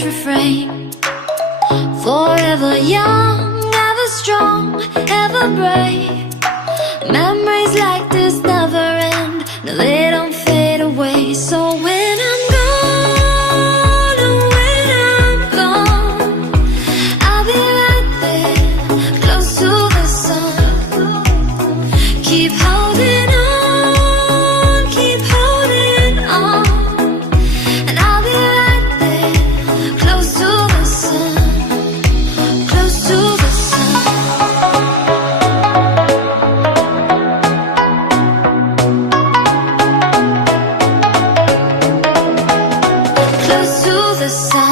last refrain. Forever young, ever strong, ever brave. Memories like this never end, no, they don't fade away. So when I'm gone, oh, when I'm gone, I'll be right there, close to the sun. Keep holding on, keep holding on, and I'll be right there, close to the sun, close to the sun. Close to the sun.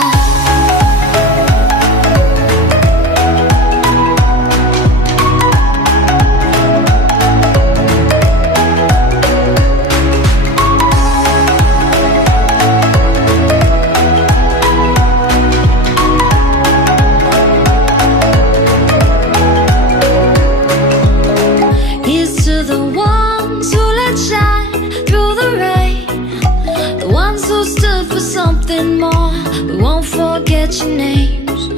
Here's to the ones who let shine through the rain, the ones who stood for something more. We won't forget your names.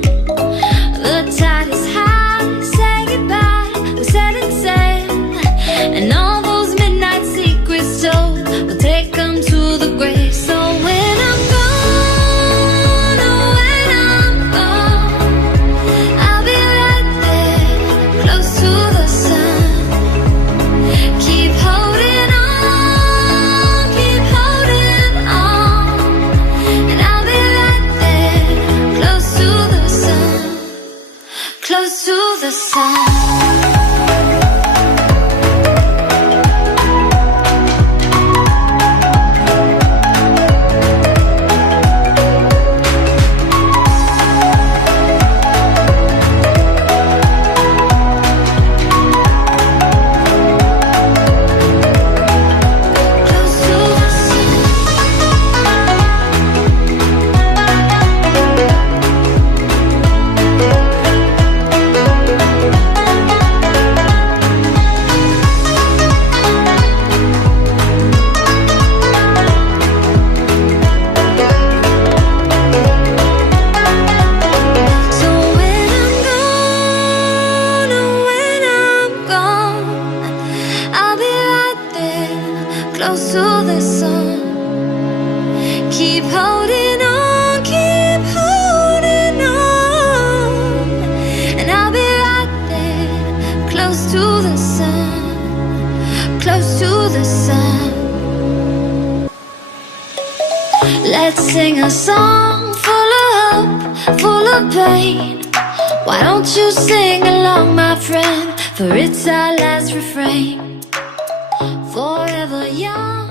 The tide is high, say goodbye, we're setting sail, and all those midnight secrets told, we'll take them to the grave. So when I'm gone, oh, when I'm gone, I'll be right there, close to the sun. Keep holding on, keep holding on, and I'll be right there, close to the sun, close to the sun. Close to the sun. Keep holding on, keep holding on, and I'll be right there, close to the sun, close to the sun. Let's sing a song full of hope, full of pain. Why don't you sing along, my friend, for it's our last refrain. Forever young.